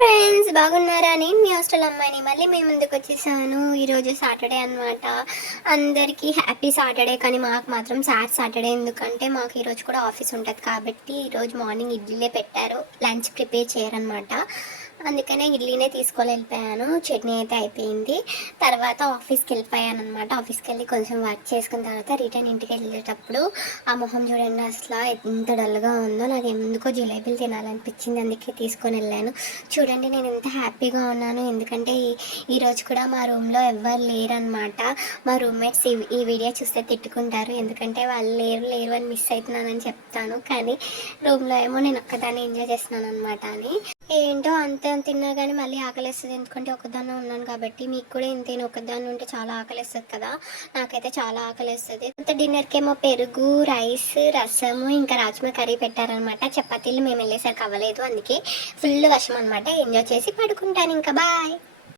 Friends బాగున్నారా? నేను మీ hostel అమ్మాయిని మళ్ళీ మీ ముందుకు వచ్చేసాను. ఈరోజు సాటర్డే అనమాట. అందరికీ హ్యాపీ సాటర్డే, కానీ మాకు మాత్రం సాడ్ సాటర్డే. ఎందుకంటే మాకు ఈరోజు కూడా ఆఫీస్ ఉంటుంది కాబట్టి ఈరోజు మార్నింగ్ ఇడ్లీలే పెట్టారు, లంచ్ ప్రిపేర్ చేయరనమాట. అందుకనే ఇడ్లీనే తీసుకొని వెళ్ళిపోయాను. చట్నీ అయితే అయిపోయింది. తర్వాత ఆఫీస్కి వెళ్ళిపోయాను అనమాట. ఆఫీస్కి వెళ్ళి కొంచెం వర్క్ చేసుకున్న తర్వాత రిటర్న్ ఇంటికి వెళ్ళేటప్పుడు ఆ మొహం చూడండి అసలు ఎంత డల్గా ఉందో. నాకు ఎందుకో జిలేబీలు తినాలనిపించింది, అందుకే తీసుకొని వెళ్ళాను. చూడండి నేను ఎంత హ్యాపీగా ఉన్నాను, ఎందుకంటే ఈరోజు కూడా మా రూమ్లో ఎవ్వరు లేరనమాట. మా రూమ్మేట్స్ ఈ వీడియో చూస్తే తిట్టుకుంటారు, ఎందుకంటే వాళ్ళు లేరు లేరు అని మిస్ అవుతున్నానని చెప్తాను, కానీ రూమ్లో ఏమో నేను ఒక్కదాన్ని ఎంజాయ్ చేస్తున్నాను అనమాట అని. ఏంటో అంతే తిన్నా కానీ మళ్ళీ ఆకలిస్తుంది, ఎందుకంటే ఒకదాన్ని ఉన్నాను కాబట్టి. మీకు కూడా ఇంతేనా? ఒకదాన్ని ఉంటే చాలా ఆకలిస్తుంది కదా, నాకైతే చాలా ఆకలిస్తుంది. అంత డిన్నర్కి ఏమో పెరుగు, రైస్, రసము, ఇంకా రాజ్మా కర్రీ పెట్టారనమాట. చపాతీలు మేము వెళ్ళేసరికి అవ్వలేదు, అందుకే ఫుల్ వర్షం అనమాట. ఎంజాయ్ చేసి పడుకుంటాను. ఇంకా బాయ్.